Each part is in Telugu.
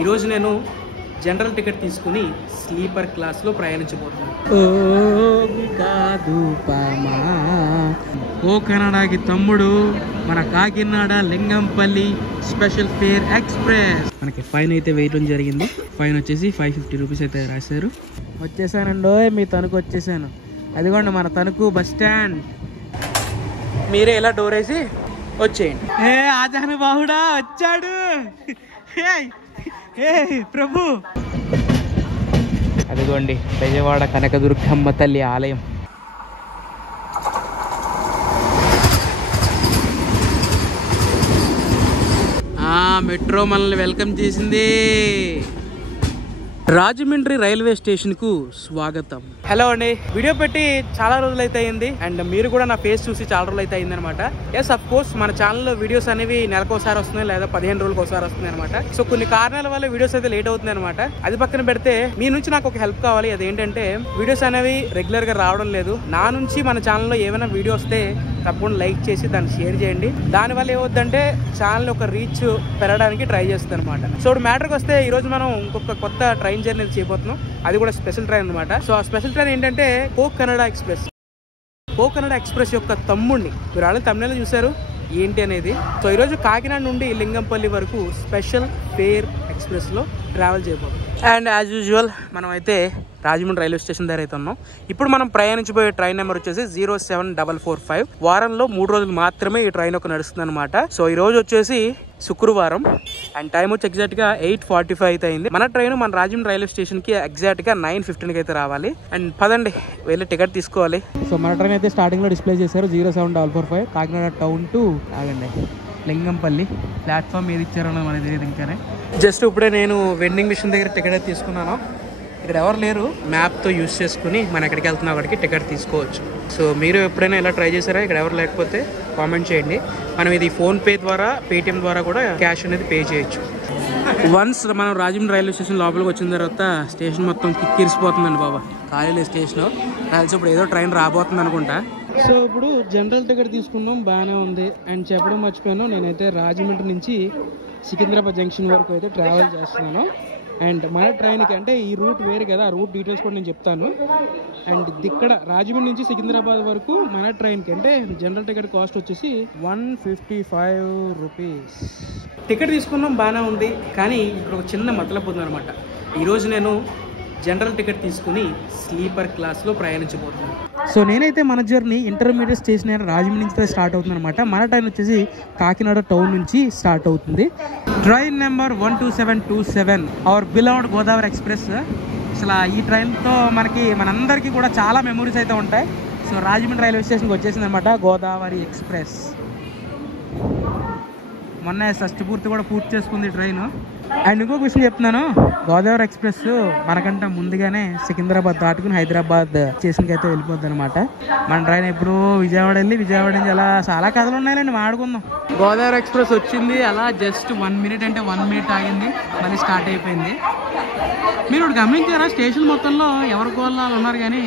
ఈరోజు నేను జనరల్ టికెట్ తీసుకుని స్లీపర్ క్లాస్లో ప్రయాణించబోతున్నాను. ఓ కన్నడకి తమ్ముడు మన Kakinada Lingampalli special fare express. మనకి ఫైన్ అయితే వేయడం జరిగింది. ఫైన్ వచ్చేసి 550 రూపీస్ అయితే రాశారు. వచ్చేసానండో, మీ తణుకు వచ్చేసాను. అదిగోండి మన తణుకు బస్ స్టాండ్. మీరే ఇలా డోర్ వేసి వచ్చేయండి. ఏ ఆజాను బాహుడా వచ్చాడు. ప్రభు, అదిగోండి బెజవాడ కనకదుర్గమ్మ తల్లి ఆలయం. మెట్రో మనల్ని వెల్కమ్ చేసింది. రాజమండ్రి రైల్వే స్టేషన్ కు స్వాగతం. హలో అండి, వీడియో పెట్టి చాలా రోజులు అయితే అయింది అండ్ మీరు కూడా నా ఫేస్ చూసి చాలా రోజులు అయితే అయింది అనమాట. ఎస్, అఫ్ కోర్స్ మన ఛానల్లో వీడియోస్ అనేవి నెలకోసారి వస్తున్నాయి లేదా 15 రోజులకు ఒకసారి వస్తున్నాయి అనమాట. సో కొన్ని కారణాల వల్ల వీడియోస్ అయితే లేట్ అవుతుంది అనమాట. అది పక్కన పెడితే మీ నుంచి నాకు ఒక హెల్ప్ కావాలి. అదేంటంటే వీడియోస్ అనేవి రెగ్యులర్ గా రావడం లేదు. నా నుంచి మన ఛానల్లో ఏమైనా వీడియో వస్తే తప్పకుండా లైక్ చేసి దాన్ని షేర్ చేయండి. దానివల్ల ఏమవుతుందంటే ఛానల్ ఒక రీచ్ పెరగడానికి ట్రై చేస్తుంది అనమాట. సో మ్యాటర్కి వస్తే ఈ రోజు మనం ఇంకొక కొత్త ట్రైన్ జర్నీ చేయబోతున్నాం. అది కూడా స్పెషల్ ట్రైన్ అనమాట. సో ఆ స్పెషల్ ట్రైన్ ఏంటంటే కో కన్నడ ఎక్స్ప్రెస్. కో కన్నడ ఎక్స్ప్రెస్ యొక్క తమ్ముడిని మీరు ఆల్రెడీ తమిళలో చూసారు ఏంటి అనేది. సో ఈరోజు కాకినాడ నుండి లింగంపల్లి వరకు స్పెషల్ ఫేర్ ఎక్స్ప్రెస్ లో ట్రావెల్ చేయబోతున్నాం. అండ్ యాజ్ యూజువల్ మనం అయితే రాజమండ్రి రైల్వే స్టేషన్ దగ్గర అయితే ఉన్నాం. ఇప్పుడు మనం ప్రయాణించబోయే ట్రైన్ నెంబర్ వచ్చేసి 07445. వారంలో 3 రోజులు మాత్రమే ఈ ట్రైన్ ఒక నడుస్తుంది అనమాట. సో ఈ రోజు వచ్చేసి శుక్రవారం అండ్ టైం వచ్చి ఎగ్జాక్ట్ గా 8:45 అయితే అయింది. మన ట్రైన్ మన రాజమండ్రి రైల్వే స్టేషన్ కి ఎగ్జాక్ట్ గా 9:15 అయితే రావాలి. అండ్ పదండి వెళ్ళి టికెట్ తీసుకోవాలి. సో మన ట్రైన్ అయితే స్టార్టింగ్ లో డిస్ప్లే చేశారు 07445 కాకినాడ టౌన్ టు ఆగండి లింగంపల్లి. ప్లాట్ఫామ్ ఏది ఇచ్చారో మనకి తెలియదు ఇంకానే. జస్ట్ ఇప్పుడే నేను వెండింగ్ మిషన్ దగ్గర టికెట్ అయితే తీసుకున్నాను. ఇక్కడ ఎవరు లేరు, మ్యాప్తో యూజ్ చేసుకుని మనం ఎక్కడికి వెళ్తున్నా అక్కడికి టికెట్ తీసుకోవచ్చు. సో మీరు ఎప్పుడైనా ఇలా ట్రై చేశారా? ఇక్కడ ఎవరు లేకపోతే కామెంట్ చేయండి. మనం ఇది ఫోన్పే ద్వారా పేటిఎం ద్వారా కూడా క్యాష్ అనేది పే చేయొచ్చు. వన్స్ మనం రాజమండ్రి రైల్వే స్టేషన్ లోపలికి వచ్చిన తర్వాత స్టేషన్ మొత్తం కిక్కిరిసిపోతుందండి బాబా. ఖాళీ స్టేషన్ కలిసి ఇప్పుడు ఏదో ట్రైన్ రాబోతుంది అనుకుంటా. సో ఇప్పుడు జనరల్ టికెట్ తీసుకున్నాం, బాగానే ఉంది. అండ్ చెప్పడం మర్చిపోయాను, నేనైతే రాజమండ్రి నుంచి సికింద్రాబాద్ జంక్షన్ వరకు అయితే ట్రావెల్ చేస్తున్నాను. అండ్ మన ట్రైన్కి అంటే ఈ రూట్ వేరు కదా, ఆ రూట్ డీటెయిల్స్ కూడా నేను చెప్తాను. అండ్ ఇక్కడ రాజమండ్రి నుంచి సికింద్రాబాద్ వరకు మన ట్రైన్కి అంటే జనరల్ టికెట్ కాస్ట్ వచ్చేసి 155 రూపీస్. టికెట్ తీసుకున్నాం, బాగానే ఉంది. కానీ ఇక్కడ ఒక చిన్న మతలబు ఉందన్నమాట. ఈరోజు నేను జనరల్ టికెట్ తీసుకుని స్లీపర్ క్లాస్లో ప్రయాణించబోతున్నాను. సో నేనైతే మన జర్నీ ఇంటర్మీడియట్ స్టేషన్ అయిన రాజమండ్రి నుంచి స్టార్ట్ అవుతుంది అనమాట. మన ట్రైన్ వచ్చేసి కాకినాడ టౌన్ నుంచి స్టార్ట్ అవుతుంది. Train number 12727 hour beloved Godavari express. అసలు ఈ ట్రైన్తో మనందరికీ కూడా చాలా మెమరీస్ అయితే ఉంటాయి. సో రాజమండ్రి రైల్వే స్టేషన్కి వచ్చేసింది అనమాట గోదావరి ఎక్స్ప్రెస్. మొన్న షష్ఠపూర్తి కూడా పూర్తి చేసుకుంది ట్రైన్. అండ్ ఇంకొక విషయం చెప్తున్నాను, గోదావరి ఎక్స్ప్రెస్ మనకంటే ముందుగానే సికింద్రాబాద్ దాటుకుని హైదరాబాద్ స్టేషన్కి అయితే వెళ్ళిపోద్ది అనమాట. మన ట్రైన్ ఎప్పుడు విజయవాడ విజయవాడ నుంచి అలా చాలా కథలు ఉన్నాయండి, మాడుకుందాం. గోదావరి ఎక్స్ప్రెస్ వచ్చింది, అలా జస్ట్ 1 మినిట్ అంటే 1 మినిట్ ఆగింది, మళ్ళీ స్టార్ట్ అయిపోయింది. మీరు ఇప్పుడు గమనించారా, స్టేషన్ మొత్తంలో ఎవరి కోళ్ళు ఉన్నారు కానీ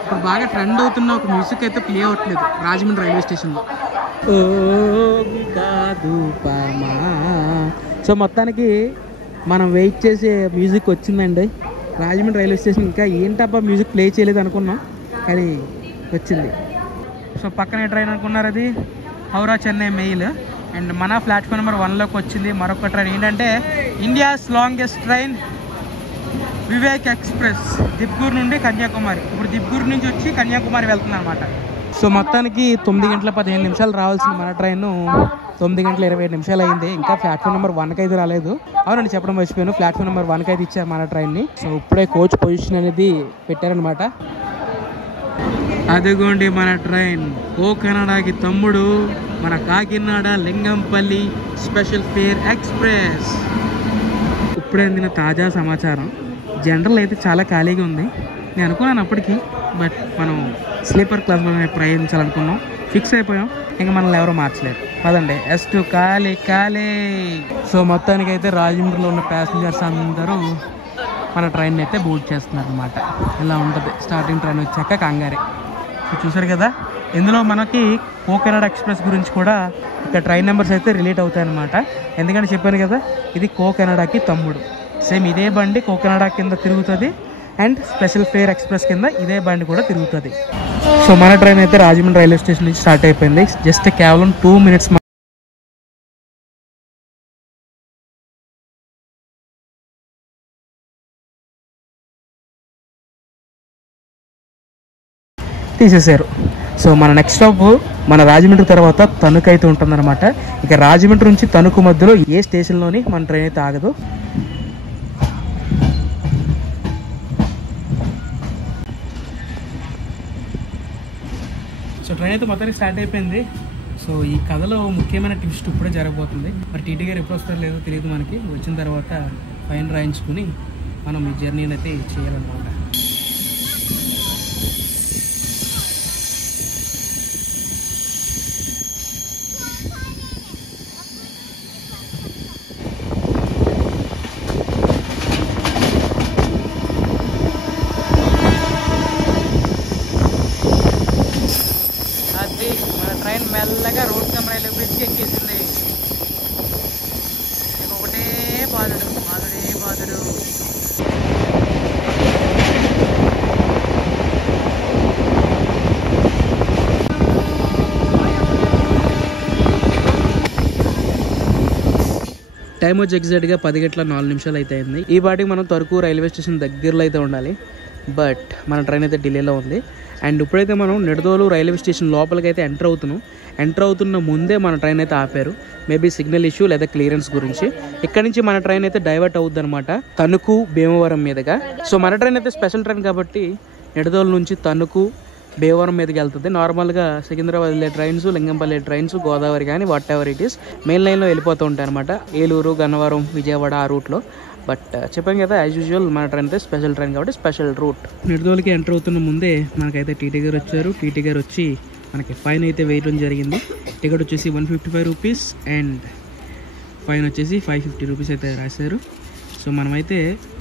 ఇప్పుడు బాగా ట్రెండ్ అవుతున్న ఒక మ్యూజిక్ అయితే ప్లే అవ్వట్లేదు రాజమండ్రి రైల్వే స్టేషన్లో. సో మొత్తానికి మనం వెయిట్ చేసే మ్యూజిక్ వచ్చిందండి రాజమండ్రి రైల్వే స్టేషన్. ఇంకా ఏంటబ్బా మ్యూజిక్ ప్లే చేయలేదు అనుకున్నాం, కానీ వచ్చింది. సో పక్కనే ట్రైన్ అనుకున్నారు, అది హౌరా చెన్నై మెయిల్. అండ్ మన ప్లాట్ఫామ్ నెంబర్ 1లోకి వచ్చింది మరొక ట్రైన్. ఏంటంటే India's longest train Vivek express, Dibrugarh నుండి కన్యాకుమారి. ఇప్పుడు దిబ్గూర్ నుంచి వచ్చి కన్యాకుమారి వెళ్తుంది అనమాట. సో మొత్తానికి 9 గంటల 15 నిమిషాలు రావాల్సిన మన ట్రైన్ 9 గంటల 27 నిమిషాలు అయింది. ఇంకా ప్లాట్ఫామ్ నెంబర్ 1కి అయితే రాలేదు. అవునండి, చెప్పడం మర్చిపోయాను, ప్లాట్ఫామ్ నెంబర్ 1కి అయితే ఇచ్చారు మన ట్రైన్ని. సో ఇప్పుడే కోచ్ పొజిషన్ అనేది పెట్టారనమాట. అదిగోండి మన ట్రైన్ ఓ కన్నడకి తమ్ముడు మన Kakinada Lingampalli special fare express. ఇప్పుడే అందిన తాజా సమాచారం, జనరల్ అయితే చాలా ఖాళీగా ఉంది. నేను అనుకున్నాను అప్పటికి, బట్ మనం స్లీపర్ క్లాస్లో ప్రయాణించాలనుకున్నాం, ఫిక్స్ అయిపోయాం. ఇంకా మనల్ని ఎవరో మార్చలేరు. పదండి, ఎస్2 ఖాళీ. సో మొత్తానికి అయితే రాజమండ్రిలో ఉన్న ప్యాసింజర్స్ అందరూ మన ట్రైన్ అయితే బోర్డ్ చేస్తున్నారు అనమాట. ఇలా ఉంటుంది స్టార్టింగ్ ట్రైన్ వచ్చాక కంగారే. సో చూసారు కదా, ఇందులో మనకి కోకెనాడా ఎక్స్ప్రెస్ గురించి కూడా ఇక్కడ ట్రైన్ నెంబర్స్ అయితే రిలేట్ అవుతాయి అన్నమాట. ఎందుకంటే చెప్పాను కదా, ఇది కోకెనాడాకి తమ్ముడు. సేమ్ ఇదే బండి కోకెనాడా కింద తిరుగుతుంది అండ్ స్పెషల్ ఫేర్ ఎక్స్ప్రెస్ కింద ఇదే బండి కూడా తిరుగుతుంది. సో మన ట్రైన్ అయితే రాజమండ్రి రైల్వే స్టేషన్ నుంచి స్టార్ట్ అయిపోయింది. జస్ట్ కేవలం 2 minutes తీసేశారు. సో మన నెక్స్ట్ స్టాప్ మన రాజమండ్రి తర్వాత తణుకు అయితే ఉంటుందన్నమాట. ఇక రాజమండ్రి నుంచి తణుకు మధ్యలో ఏ స్టేషన్లోని మన ట్రైన్ అయితే ఆగదు. సో ట్రైన్ అయితే మొత్తానికి స్టార్ట్ అయిపోయింది. సో ఈ కథలో ముఖ్యమైన ట్విస్ట్ ఇప్పుడే జరగబోతుంది. మరి టీటీ గారు ఎప్పుడు వస్తారో లేదో తెలియదు మనకి. వచ్చిన తర్వాత ఫైన్ రాయించుకుని మనం ఈ జర్నీని అయితే చేయాలన్నమాట. ట్రైన్ మెల్లగా రోడ్ రైల్వే బ్రిడ్జ్కి ఎక్కేసింది. ఒకటే బాధుడు బాధుడే బాధుడు. టైం వచ్చి ఎగ్జాక్ట్గా 10:04 అయితే అయింది. ఈ పాటికి మనం తణుకు రైల్వే స్టేషన్ దగ్గరలో అయితే ఉండాలి. బట్ మన ట్రైన్ అయితే డిలేలో ఉంది. అండ్ ఇప్పుడైతే మనం నిడదోలు రైల్వే స్టేషన్ లోపలికి అయితే ఎంటర్ అవుతున్న ముందే మన ట్రైన్ అయితే ఆపారు. మేబీ సిగ్నల్ ఇష్యూ లేదా క్లియరెన్స్ గురించి. ఇక్కడ నుంచి మన ట్రైన్ అయితే డైవర్ట్ అవుద్ది అనమాట తణుకు భీమవరం మీదుగా. సో మన ట్రైన్ అయితే స్పెషల్ ట్రైన్ కాబట్టి నిడదోలు నుంచి తణుకు భీమవరం మీదకి వెళ్తుంది. నార్మల్గా సికింద్రాబాద్ వెళ్ళే ట్రైన్స్, లింగంపల్లి ట్రైన్స్, గోదావరి కానీ what ever it is main లైన్లో వెళ్ళిపోతూ ఉంటాయి అనమాట. ఏలూరు, గన్నవరం, విజయవాడ ఆ రూట్లో. బట్ చెప్పాను కదా, యాజ్ యూజువల్ మన ట్రైన్ అయితే స్పెషల్ ట్రైన్ కాబట్టి స్పెషల్ రూట్. నిడదోలకి ఎంటర్ అవుతున్న ముందే మనకైతే టీటీ గారు వచ్చారు. టీటీ గారు వచ్చి మనకి ఫైన్ అయితే వేయడం జరిగింది. టికెట్ వచ్చేసి 155 రూపీస్ అండ్ ఫైన్ వచ్చేసి 550 రూపీస్ అయితే రాశారు. సో మనమైతే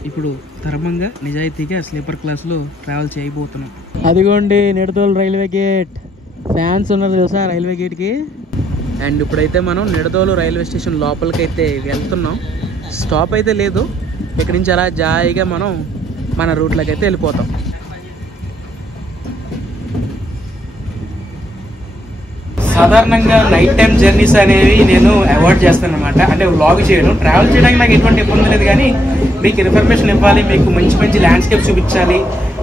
ఇప్పుడు ధర్మంగా నిజాయితీగా స్లీపర్ క్లాస్లో ట్రావెల్ చేయబోతున్నాం. అదిగోండి నిడదోలు రైల్వే గేట్. ఫ్యాన్స్ ఉన్నారు తెలుసా రైల్వే గేట్కి. అండ్ ఇప్పుడైతే మనం నిడదోలు రైల్వే స్టేషన్ లోపలికి అయితే వెళ్తున్నాం. స్టాప్ అయితే లేదు. ఇక్కడి నుంచి అలా జాయిగా మనం మన రూట్లోకి అయితే వెళ్ళిపోతాం. సాధారణంగా నైట్ టైం జర్నీస్ అనేవి నేను అవాయిడ్ చేస్తాను అనమాట. అంటే వ్లాగ్ చేయడం, ట్రావెల్ చేయడానికి నాకు ఎటువంటి ఇబ్బంది లేదు. కానీ మీకు ఇన్ఫర్మేషన్ ఇవ్వాలి, మీకు మంచి మంచి ల్యాండ్స్కేప్ చూపించాలి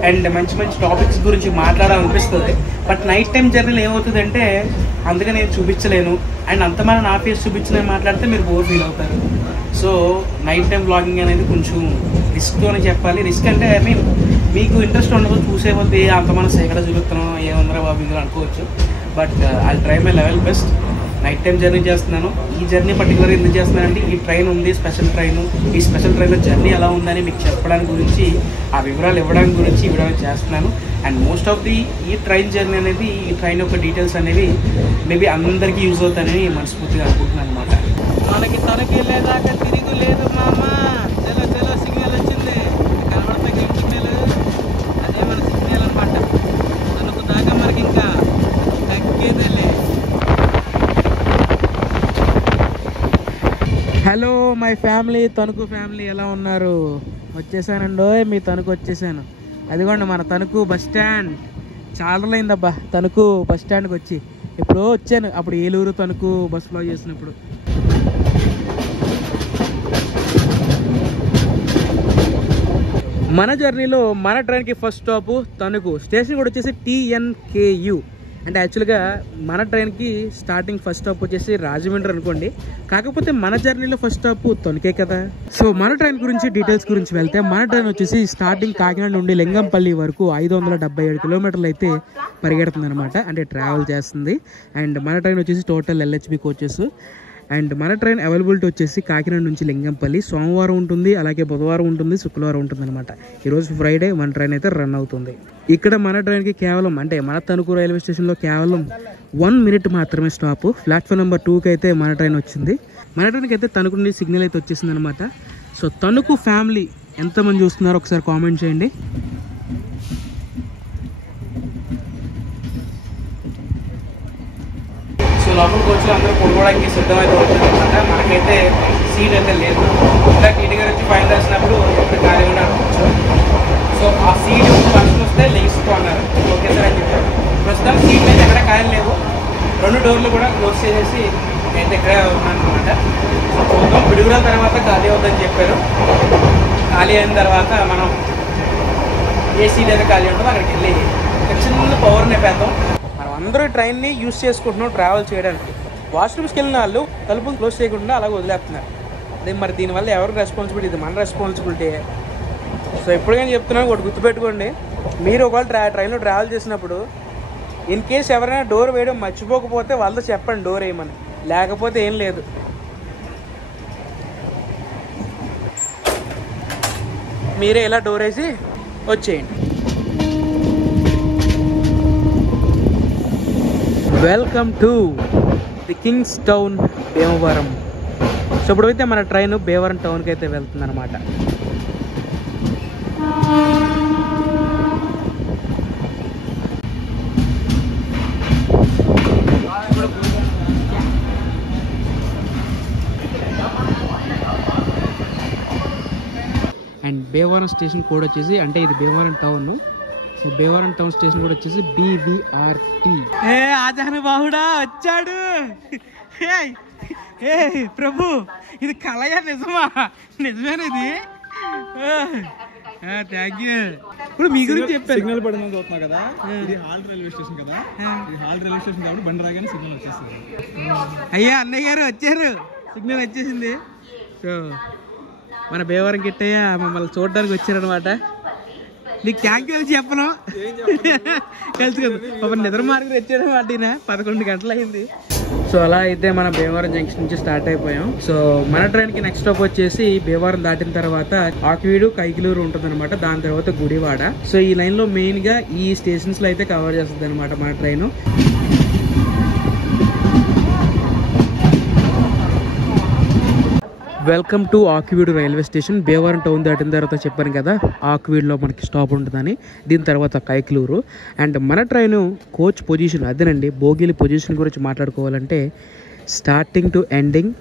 అండ్ మంచి మంచి టాపిక్స్ గురించి మాట్లాడాలనిపిస్తుంది. బట్ నైట్ టైం జర్నీలో ఏమవుతుందంటే అందుకే నేను చూపించలేను. అండ్ అంతమంది నా ఫేస్ చూపించలేని మాట్లాడితే మీరు బోర్ ఫీల్ అవుతారు. సో నైట్ టైం వ్లాగింగ్ అనేది కొంచెం రిస్క్ అని చెప్పాలి. రిస్క్ అంటే ఐ మీన్ మీకు ఇంట్రెస్ట్ ఉండదు, చూసే కొద్ది అంతమంది ఎక్కడ చూపిస్తున్నాం ఏముందరా బాబు ఇందులో అనుకోవచ్చు. But I try my level best. Night time journey చేస్తున్నాను. ఈ జర్నీ పర్టికులర్గా ఎందుకు చేస్తున్నానంటే ఈ ట్రైన్ ఉంది, స్పెషల్ ట్రైన్. ఈ స్పెషల్ ట్రైన్లో జర్నీ ఎలా ఉందని మీకు చెప్పడానికి గురించి, ఆ వివరాలు ఇవ్వడానికి గురించి ఈ వీడియో చేస్తున్నాను. అండ్ మోస్ట్ ఆఫ్ ది ఈ ట్రైన్ జర్నీ అనేది, ఈ ట్రైన్ యొక్క డీటెయిల్స్ అనేవి మేబీ అందరికీ యూజ్ అవుతాయని మనస్ఫూర్తిగా అనుకుంటున్నాను అనమాట. మనకి తనకి వెళ్ళేదాకా తిరిగి లేదు మామ. చలో చలో సిగ్నల్ వచ్చింది, కనబడతాయి సిగ్నల్. అదే మన సిగ్నల్ అనమాట. తనకు దాకా మనకి ఇంకా తగ్గేదేలే. Hello my family, Tanuku family ఎలా ఉన్నారు? వచ్చేసానండో మీ తణుకు వచ్చేసాను. అదిగోండి మన తణుకు బస్ స్టాండ్. చాలా రోజులైందబ్బా తణుకు బస్ స్టాండ్కి వచ్చి. ఎప్పుడో వచ్చాను, అప్పుడు ఏలూరు తణుకు బస్సులో చేసినప్పుడు. మన జర్నీలో మన ట్రైన్కి ఫస్ట్ స్టాప్ తణుకు. స్టేషన్ కూడా వచ్చేసి TNKU. అంటే యాక్చువల్గా మన ట్రైన్కి స్టార్టింగ్ ఫస్ట్ స్టాప్ వచ్చేసి రాజమండ్రి అనుకోండి. కాకపోతే మన జర్నీలో ఫస్ట్ స్టాప్ తణుకే కదా. సో మన ట్రైన్ గురించి డీటెయిల్స్ గురించి వెళ్తే, మన ట్రైన్ వచ్చేసి స్టార్టింగ్ కాకినాడ నుండి లింగంపల్లి వరకు 577 కిలోమీటర్లు అయితే పరిగెడుతుంది అనమాట. అంటే ట్రావెల్ చేస్తుంది. అండ్ మన ట్రైన్ వచ్చేసి టోటల్ LHB కోచెస్. అండ్ మన ట్రైన్ అవైలబిలిటీ వచ్చేసి కాకినాడ నుంచి లింగంపల్లి సోమవారం ఉంటుంది, అలాగే బుధవారం ఉంటుంది, శుక్రవారం ఉంటుంది అనమాట. ఈరోజు ఫ్రైడే మన ట్రైన్ అయితే రన్ అవుతుంది. ఇక్కడ మన ట్రైన్కి కేవలం అంటే మన తణుకు రైల్వే స్టేషన్లో కేవలం 1 minute మాత్రమే స్టాప్. ప్లాట్ఫామ్ నెంబర్ 2కి అయితే మన ట్రైన్ వచ్చింది. మన ట్రైన్కి అయితే తణుకు నుండి సిగ్నల్ అయితే వచ్చేసింది అనమాట. సో తణుకు ఫ్యామిలీ ఎంతమంది చూస్తున్నారో ఒకసారి కామెంట్ చేయండి. లోపల కోచ్లో అందరూ కొనుక్కోవడానికి సిద్ధమైతే అవుతుంది అనమాట. మనకైతే సీట్ అయితే లేదు. ఇలా టీటీ గారు వచ్చి ఫైన్ రాసినప్పుడు ఎప్పుడు ఖాళీ ఉండవచ్చు. సో ఆ సీట్ ఫంక్షన్ వస్తే లెగిస్తూ అన్నారు. ఓకే సార్ అని చెప్పారు. ప్రస్తుతం సీట్లు అయితే ఎక్కడ ఖాళీ లేవు. 2 డోర్లు కూడా క్లోజ్ చేసేసి అయితే ఇక్కడే ఉన్నాను అనమాట. సో చూద్దాం, పిడుగుల తర్వాత ఖాళీ అవుతుందని చెప్పారు. ఖాళీ అయిన తర్వాత మనం ఏ సీట్ అయితే ఖాళీ ఉంటుందో అక్కడికి వెళ్ళి చిన్న పవర్ నింపేద్దాం. మనం అందరూ ట్రైన్ని యూజ్ చేసుకుంటున్నాం ట్రావెల్ చేయడానికి. వాష్రూమ్స్కి వెళ్ళిన వాళ్ళు తలుపులు క్లోజ్ చేయకుండా అలాగే వదిలేస్తున్నారు. అదే మరి దీనివల్ల ఎవరికి రెస్పాన్సిబిలిటీ? ఇది మన రెస్పాన్సిబిలిటీ. సో ఎప్పుడైనా చెప్తున్నాను, ఒకటి గుర్తుపెట్టుకోండి. మీరు ఒకవేళ ట్రైన్లో ట్రావెల్ చేసినప్పుడు ఇన్ కేస్ ఎవరైనా డోర్ వేయడం మర్చిపోకపోతే వాళ్ళతో చెప్పండి డోర్ వేయమని, లేకపోతే ఏం లేదు. మీరే ఇలా డోర్ వేసి వచ్చేయండి. Welcome to the Kings town Bhimavaram. So ఇప్పుడైతే మన ట్రైన్ భీమవరం టౌన్కి అయితే వెళ్తుంది అనమాట. అండ్ భీమవరం స్టేషన్ కోడ్ వచ్చేసి, అంటే ఇది Bhimavaram town. So Bhimavaram town station కూడా వచ్చేసి BVRT. ఆజానుబాహుడా వచ్చాడు. ఏ ప్రభు, ఇది కలయా నిజమా? నిజమేనా ఇది? Thank you. ఇప్పుడు మీ గురించి చెప్పారు. సిగ్నల్ పడిన చూస్తున్నా కదా, ఇది హాల్ రైల్వే స్టేషన్ కదా. ఇది హాల్ రైల్వే స్టేషన్ కాబట్టి బండి రాగానే సిగ్నల్ వచ్చేసింది. అయ్యా అన్నయ్య గారు వచ్చారు, సిగ్నల్ వచ్చేసింది. సో మన భీమవరం గిట్టయ్య మమ్మల్ని చూడడానికి వచ్చారనమాట. నీకు థ్యాంక్ యూ చెప్పను, తెలుసు కదా. ఒక నిద్ర మార్గం వచ్చాడు అనమాట. 11 గంటలు అయింది. సో అలా అయితే మన భీమవరం జంక్షన్ నుంచి స్టార్ట్ అయిపోయాం. సో మన ట్రైన్కి నెక్స్ట్ స్టాప్ వచ్చేసి భీమవరం దాటిన తర్వాత ఆకివీడు, కైకిలూరు ఉంటుంది అనమాట. దాని తర్వాత గుడివాడ. సో ఈ లైన్లో మెయిన్గా ఈ స్టేషన్స్లో అయితే కవర్ చేస్తుంది అనమాట మన train. Welcome to Akividu railway station. Bhimavaram town దాటిన తర్వాత చెప్పాను కదా ఆకివీడులో మనకి స్టాప్ ఉంటుందని. దీని తర్వాత కైకిలూరు. అండ్ మన ట్రైన్ కోచ్ పొజిషన్ అదేనండి. బోగీల పొజిషన్ గురించి మాట్లాడుకోవాలంటే స్టార్టింగ్ టు ఎండింగ్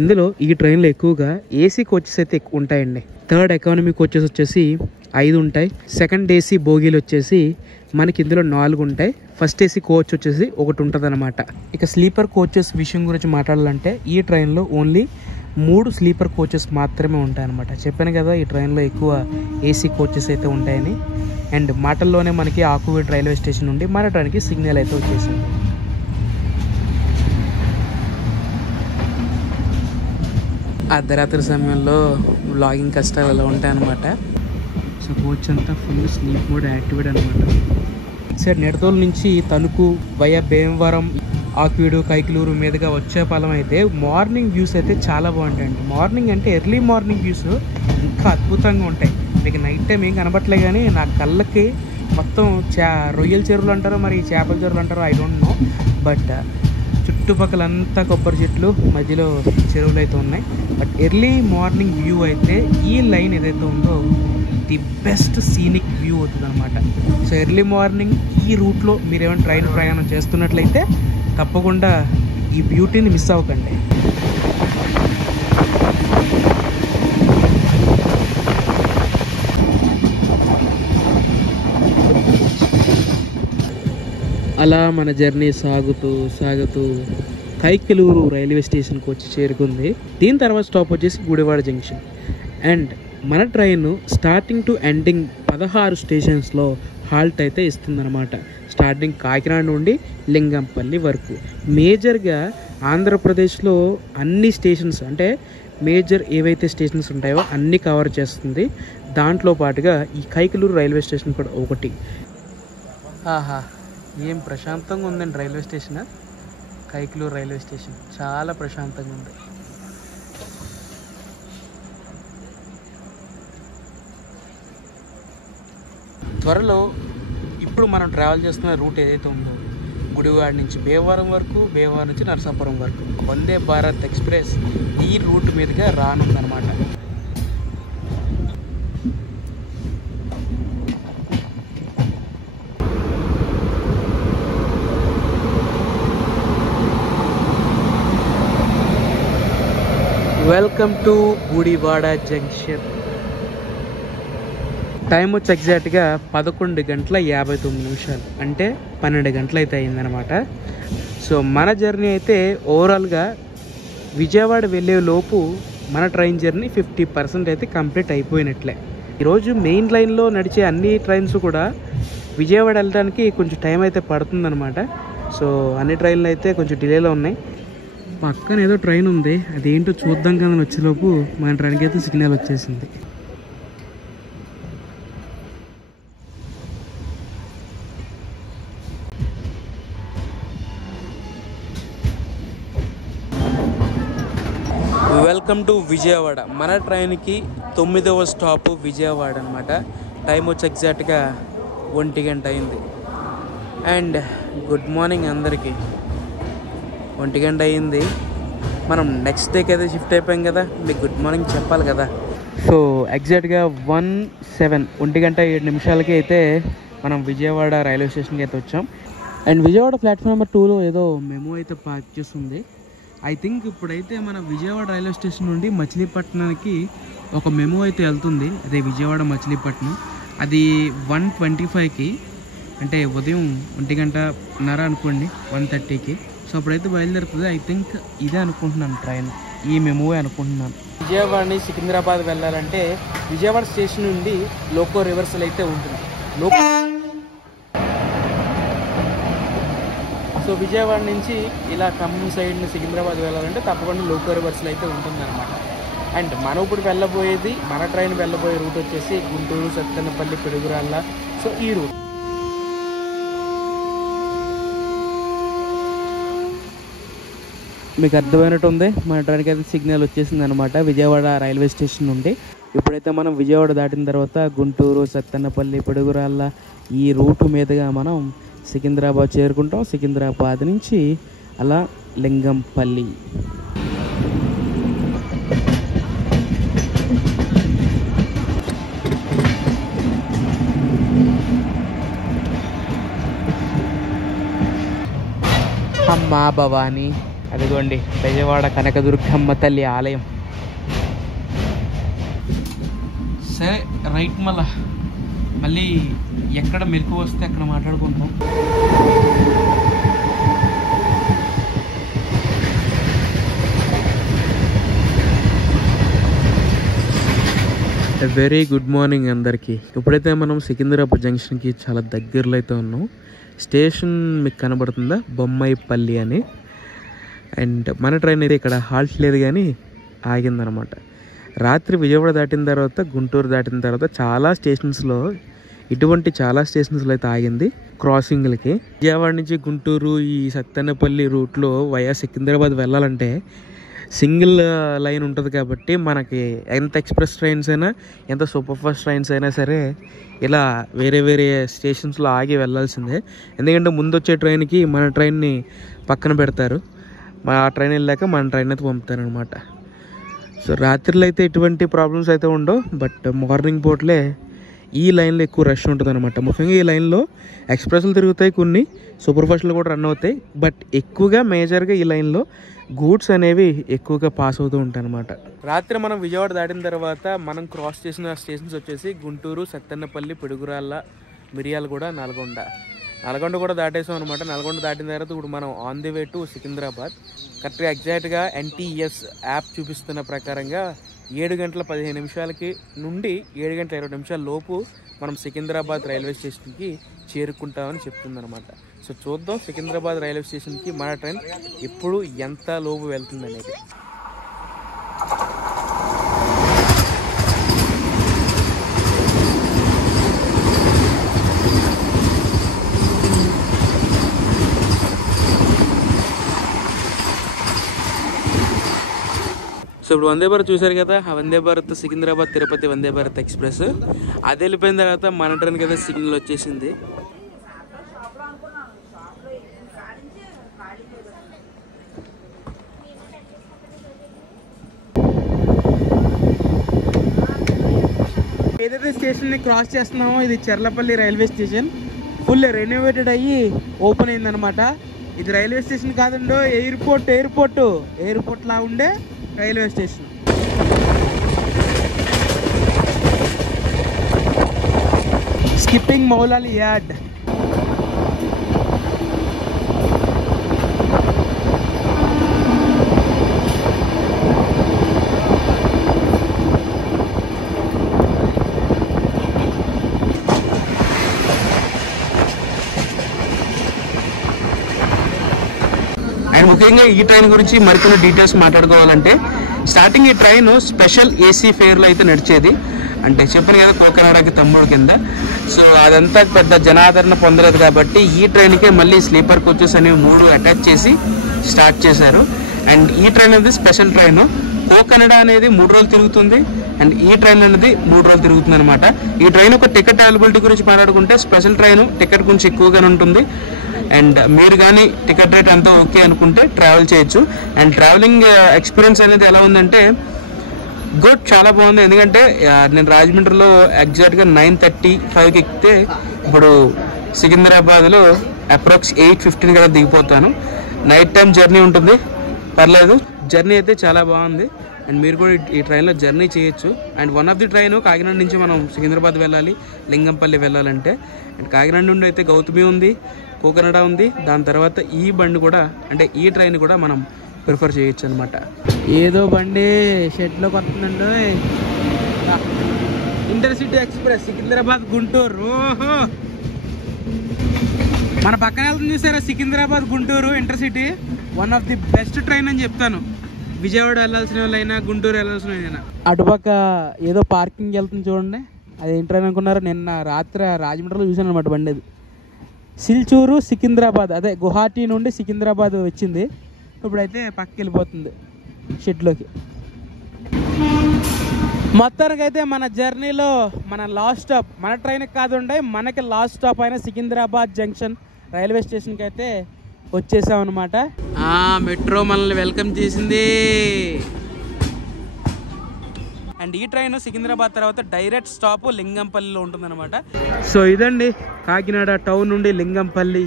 ఇందులో ఈ ట్రైన్లో ఎక్కువగా ఏసీ కోచెస్ అయితే ఎక్కువ ఉంటాయండి. థర్డ్ ఎకానమీ కోచెస్ వచ్చేసి 5 ఉంటాయి. సెకండ్ ఏసీ బోగీలు వచ్చేసి మనకి ఇందులో 4 ఉంటాయి. ఫస్ట్ ఏసీ కోచ్ వచ్చేసి 1 ఉంటుంది అనమాట. ఇక స్లీపర్ కోచెస్ విషయం గురించి మాట్లాడాలంటే ఈ ట్రైన్లో ఓన్లీ 3 స్లీపర్ కోచెస్ మాత్రమే ఉంటాయన్నమాట. చెప్పాను కదా ఈ ట్రైన్లో ఎక్కువ ఏసీ కోచెస్ అయితే ఉంటాయని. అండ్ మాటల్లోనే మనకి ఆకువీడు రైల్వే స్టేషన్ నుండి మన ట్రైన్కి సిగ్నల్ అయితే వచ్చేసింది. అర్ధరాత్రి సమయంలో వ్లాగింగ్ కష్టాలు అలా ఉంటాయన్నమాట. సో కోచ్ అంతా ఫుల్ స్లీప్ మోడ్ యాక్టివేట్ అనమాట. సరే నిడదోలు నుంచి తణుకు వయా భీమవరం, ఆకివీడు, కైకిలూరు మీదుగా వచ్చే పాలెం అయితే మార్నింగ్ వ్యూస్ అయితే చాలా బాగుంటాయండి. మార్నింగ్ అంటే ఎర్లీ మార్నింగ్ వ్యూస్ ఇంకా అద్భుతంగా ఉంటాయి. మీకు నైట్ టైం ఏం కనబట్టలే కానీ నా కళ్ళకి మొత్తం రొయ్యల చెరువులు అంటారో మరి చేపల చెరువులు అంటారో ఐ డోంట్ నో. బట్ చుట్టుపక్కలంతా కొబ్బరి చెట్లు, మధ్యలో చెరువులు అయితే ఉన్నాయి. బట్ ఎర్లీ మార్నింగ్ వ్యూ అయితే ఈ లైన్ ఏదైతే ఉందో ది బెస్ట్ సీనిక్ వ్యూ అవుతుంది అనమాట. సో ఎర్లీ మార్నింగ్ ఈ రూట్లో మీరు ఏమైనా ట్రైన్ ప్రయాణం చేస్తున్నట్లయితే తప్పకుండా ఈ బ్యూటీని మిస్ అవ్వకండి. అలా మన జర్నీ సాగుతూ కైకిలూరు రైల్వే స్టేషన్కి వచ్చి చేరుకుంది. దీని తర్వాత స్టాప్ వచ్చేసి గుడివాడ జంక్షన్. అండ్ మన ట్రైన్ స్టార్టింగ్ టు ఎండింగ్ 16 స్టేషన్స్లో హాల్ట్ అయితే ఇస్తుందన్నమాట. స్టార్టింగ్ కాకినాడ నుండి లింగంపల్లి వరకు. మేజర్గా ఆంధ్రప్రదేశ్లో అన్ని స్టేషన్స్ అంటే మేజర్ ఏవైతే స్టేషన్స్ ఉంటాయో అన్నీ కవర్ చేస్తుంది. దాంట్లో పాటుగా ఈ కైకిలూరు రైల్వే స్టేషన్ కూడా ఒకటి. ఆహా, ఏం ప్రశాంతంగా ఉందండి railway station. Kaikaluru railway station చాలా ప్రశాంతంగా ఉంది. త్వరలో ఇప్పుడు మనం ట్రావెల్ చేస్తున్న రూట్ ఏదైతే ఉందో గుడివాడ నుంచి భీమవరం వరకు, భీమవరం నుంచి నరసాపురం వరకు వందే భారత్ ఎక్స్ప్రెస్ ఈ రూట్ మీదుగా రానుందన్నమాట. Welcome to Gudivada junction. Time వచ్చి ఎగ్జాక్ట్గా 11:59 అంటే 12 గంటలు అయితే అయిందనమాట. సో మన జర్నీ అయితే ఓవరాల్గా విజయవాడ వెళ్ళే లోపు మన ట్రైన్ జర్నీ 50% అయితే కంప్లీట్ అయిపోయినట్లే. ఈరోజు మెయిన్ లైన్లో నడిచే అన్ని ట్రైన్స్ కూడా విజయవాడ వెళ్ళడానికి కొంచెం టైం అయితే పడుతుందన్నమాట. సో అన్ని ట్రైన్లు అయితే కొంచెం డిలేలో ఉన్నాయి. పక్కన ఏదో ట్రైన్ ఉంది, అదేంటో చూద్దాం కదా వచ్చేలోపు మన ట్రైన్కి అయితే సిగ్నల్ వచ్చేసింది. Welcome to Vijayawada. మన ట్రైన్కి 9వ స్టాప్ విజయవాడ అనమాట. టైం వచ్చి ఎగ్జాక్ట్గా 1 గంట అయింది. అండ్ గుడ్ మార్నింగ్ అందరికీ. 1 గంట అయింది. మనం నెక్స్ట్ డేకి అయితే షిఫ్ట్ అయిపోయాం కదా, మీకు గుడ్ మార్నింగ్ చెప్పాలి కదా. సో ఎగ్జాక్ట్గా 1 గంట 7 నిమిషాలకి అయితే మనం విజయవాడ రైల్వే స్టేషన్కి అయితే వచ్చాం. అండ్ విజయవాడ ప్లాట్ఫామ్ నెంబర్ 2లో ఏదో మెమో అయితే పార్క్ చేస్తుంది. ఐ థింక్ ఇప్పుడైతే మన విజయవాడ రైల్వే స్టేషన్ నుండి మచిలీపట్నానికి ఒక మెమో అయితే వెళ్తుంది. అదే విజయవాడ మచిలీపట్నం. అది 1:25కి, అంటే ఉదయం 1 గంటన్నర అనుకోండి, 1:30కి. సో అప్పుడైతే బయలుదేరుతుంది. ఐ థింక్ ఇదే అనుకుంటున్నాను ట్రైన్, ఈ మెమోవే అనుకుంటున్నాను. విజయవాడ నుంచి సికింద్రాబాద్ వెళ్ళాలంటే విజయవాడ స్టేషన్ నుండి లోకో రివర్సల్ అయితే ఉంటుంది. సో విజయవాడ నుంచి ఇలా ఖమ్మం సైడ్ని సికింద్రాబాద్ వెళ్ళాలంటే తప్పకుండా లోకో రివర్సల్ అయితే ఉంటుందన్నమాట. అండ్ మనం ఇప్పుడు వెళ్ళబోయేది, మన ట్రైన్ వెళ్ళబోయే రూట్ వచ్చేసి గుంటూరు, సత్తెనపల్లి, పిడుగురాళ్ళ. సో ఈ రూట్ మీకు అర్థమైనట్టు ఉంది. మన ట్రైన్కి అయితే సిగ్నల్ వచ్చేసింది అనమాట విజయవాడ రైల్వే స్టేషన్ నుండి. ఇప్పుడైతే మనం విజయవాడ దాటిన తర్వాత గుంటూరు, సత్తెనపల్లి, పిడుగురాళ్ళ ఈ రూటు మీదుగా మనం సికింద్రాబాద్ చేరుకుంటాం. సికింద్రాబాద్ నుంచి అలా లింగంపల్లి. అమ్మా భవానీ, అదిగోండి విజయవాడ కనకదుర్గమ్మ తల్లి ఆలయం. సరే రైట్, మళ్ళీ ఎక్కడ మెలకు వస్తే అక్కడ మాట్లాడుకుంటాం. వెరీ గుడ్ మార్నింగ్ అందరికీ. ఇప్పుడైతే మనం సికింద్రాబాద్ జంక్షన్కి చాలా దగ్గరలో అయితే ఉన్నాం. స్టేషన్ మీకు కనబడుతుందా, బొమ్మాయిపల్లి అని. అండ్ మన ట్రైన్ అయితే ఇక్కడ హాల్ట్ లేదు కానీ ఆగిందనమాట. రాత్రి విజయవాడ దాటిన తర్వాత, గుంటూరు దాటిన తర్వాత చాలా స్టేషన్స్లో అయితే ఆగింది క్రాసింగ్లకి. విజయవాడ నుంచి గుంటూరు ఈ సత్తెనపల్లి రూట్లో వయా సికింద్రాబాద్ వెళ్ళాలంటే సింగిల్ లైన్ ఉంటుంది కాబట్టి మనకి ఎంత ఎక్స్ప్రెస్ ట్రైన్స్ అయినా, ఎంత సూపర్ ఫాస్ట్ ట్రైన్స్ అయినా సరే ఇలా వేరే వేరే స్టేషన్స్లో ఆగి వెళ్ళాల్సిందే. ఎందుకంటే ముందు వచ్చే ట్రైన్కి మన ట్రైన్ని పక్కన పెడతారు, ఆ ట్రైన్ వెళ్ళాక మన ట్రైన్ అయితే పంపుతారనమాట. సో రాత్రిలో అయితే ఎటువంటి ప్రాబ్లమ్స్ అయితే ఉండవు. బట్ మార్నింగ్ పూటలే ఈ లైన్లో ఎక్కువ రష్ ఉంటుంది అనమాట. ముఖ్యంగా ఈ లైన్లో ఎక్స్ప్రెస్లు తిరుగుతాయి, కొన్ని సూపర్ ఫాస్ట్లు కూడా రన్ అవుతాయి. బట్ ఎక్కువగా మేజర్గా ఈ లైన్లో గూడ్స్ అనేవి ఎక్కువగా పాస్ అవుతూ ఉంటాయి అనమాట. రాత్రి మనం విజయవాడ దాటిన తర్వాత మనం క్రాస్ చేసిన స్టేషన్స్ వచ్చేసి గుంటూరు, సత్తెనపల్లి, పిడుగురాళ్ళ, మిర్యాలగూడ, నల్గొండ కూడా దాటేసాం అనమాట. నల్గొండ దాటిన తర్వాత ఇప్పుడు మనం on the way to Secunderabad. కరెక్ట్గా ఎగ్జాక్ట్గా NTS యాప్ చూపిస్తున్న ప్రకారంగా 7:15 నుండి 7:20 లోపు మనం సికింద్రాబాద్ రైల్వే స్టేషన్కి చేరుకుంటామని చెప్తుందన్నమాట. సో చూద్దాం సికింద్రాబాద్ రైల్వే స్టేషన్కి మన ట్రైన్ ఎప్పుడు ఎంత లోపు వెళ్తుంది అనేది. సో ఇప్పుడు వందే భారత్ చూసారు కదా, ఆ వందే భారత్ సికింద్రాబాద్ తిరుపతి వందే భారత్ ఎక్స్ప్రెస్ అది వెళ్ళిపోయిన తర్వాత మన ట్రైన్ కదా సిగ్నల్ వచ్చేసింది. ఏదైతే స్టేషన్ని క్రాస్ చేస్తున్నామో ఇది Cherlapalli railway station. Full renovated అయ్యి ఓపెన్ అయిందనమాట. ఇది రైల్వే స్టేషన్ కాదండో, ఎయిర్పోర్ట్ లా ఉండే railway station. Skipping Moula Ali ad. And ముఖ్యంగా ఈ ట్రైన్ గురించి మరికొన్ని డీటెయిల్స్ మాట్లాడుకోవాలంటే, స్టార్టింగ్ ఈ ట్రైన్ స్పెషల్ ఏసీ ఫేర్లో అయితే నడిచేది. అంటే చెప్పాను కదా, కోకనాడకి తమ్ముడు కింద. సో అదంతా పెద్ద జనాదరణ పొందలేదు కాబట్టి ఈ ట్రైన్కే మళ్ళీ స్లీపర్ కోచెస్ అనేవి 3 అటాచ్ చేసి స్టార్ట్ చేశారు. అండ్ ఈ ట్రైన్ అనేది స్పెషల్ ట్రైన్. కోకనడ అనేది 3 రోజులు తిరుగుతుంది అండ్ ఈ ట్రైన్ అనేది 3 రోజులు తిరుగుతుంది అనమాట. ఈ ట్రైన్ ఒక టికెట్ అవైలబిలిటీ గురించి మాట్లాడుకుంటే, స్పెషల్ ట్రైన్ టికెట్ కొంచెం ఎక్కువగానే ఉంటుంది. అండ్ మీరు కానీ టికెట్ రేట్ అంతా ఓకే అనుకుంటే ట్రావెల్ చేయొచ్చు. అండ్ ట్రావెలింగ్ ఎక్స్పీరియన్స్ అనేది ఎలా ఉందంటే గుడ్, చాలా బాగుంది. ఎందుకంటే నేను రాజమండ్రిలో ఎగ్జాక్ట్గా 9:35కి ఎక్కితే ఇప్పుడు సికింద్రాబాద్లో అప్రాక్స్ 8:15 కదా దిగిపోతాను. నైట్ టైం జర్నీ ఉంటుంది, పర్లేదు. జర్నీ అయితే చాలా బాగుంది అండ్ మీరు కూడా ఈ ట్రైన్లో జర్నీ చేయొచ్చు. And one of the train Kakinada నుంచి మనం సికింద్రాబాద్ వెళ్ళాలి, లింగంపల్లి వెళ్ళాలంటే. అండ్ కాకినాడ నుండి అయితే గౌతమి ఉంది, కోకనడ ఉంది. దాని తర్వాత ఈ బండి కూడా, అంటే ఈ ట్రైన్ కూడా మనం ప్రిఫర్ చేయొచ్చు అనమాట. ఏదో బండి షెడ్లోకి వస్తుందండి. Intercity express Secunderabad Guntur. ఓహో, మన పక్కన వెళ్తుంది చూసారా, Secunderabad Guntur intercity. One of the best train అని చెప్తాను. విజయవాడ వెళ్ళాల్సిన వాళ్ళైనా, గుంటూరు వెళ్ళాల్సిన వాళ్ళైనా. అటుపక్క ఏదో పార్కింగ్ వెళ్తుంది చూడండి, అది ఏం ట్రైన్ అనుకున్నారు. నిన్న రాత్రి రాజమండ్రిలో చూసాను అనమాట బండి. అది సిల్చూరు సికింద్రాబాద్, అదే గువాహటి నుండి సికింద్రాబాద్ వచ్చింది. ఇప్పుడైతే పక్కకి వెళ్ళిపోతుంది షెడ్లోకి. మొత్తానికైతే మన జర్నీలో మన లాస్ట్ స్టాప్, మన ట్రైన్కి కాదుండే, మనకి లాస్ట్ స్టాప్ అయిన సికింద్రాబాద్ జంక్షన్ రైల్వే స్టేషన్కి అయితే వచ్చేసాం అనమాట. మెట్రో మనల్ని వెల్కమ్ చేసింది. అండ్ ఈ ట్రైన్ సికింద్రాబాద్ తర్వాత డైరెక్ట్ స్టాప్ లింగంపల్లిలో ఉంటుందన్నమాట. సో ఇదండి కాకినాడ టౌన్ నుండి లింగంపల్లి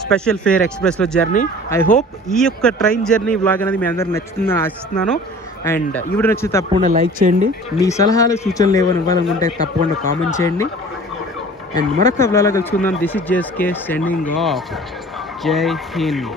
స్పెషల్ ఫేర్ ఎక్స్ప్రెస్లో జర్నీ. ఐ హోప్ ఈ యొక్క ట్రైన్ జర్నీ వ్లాగ్ అనేది మీ అందరికి నచ్చుతుందని ఆశిస్తున్నాను. అండ్ ఈ వీడియో నచ్చితే తప్పకుండా లైక్ చేయండి. మీ సలహాలు సూచనలు ఏమైనా ఇవ్వాలనుకుంటే తప్పకుండా కామెంట్ చేయండి. అండ్ మరొక వ్లాగ్లో కలుసుకుందాం. This is JSK sending of. జై హింద్.